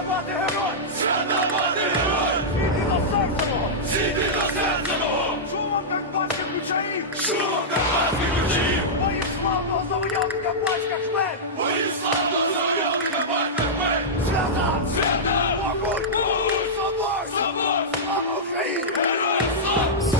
Шанувати герой! Шанувати герой! Сійди до серцевого! Сійди до серцевого! Чувам карпатських ключаїв! Чувам карпатських ключаїв! Боїв славного завойовника батька Хмель! Боїв славного завойовника батька Хмель! Свята! Свята! Могуть! Могуть! Собор! Собор! Слава Україні! Героям слава!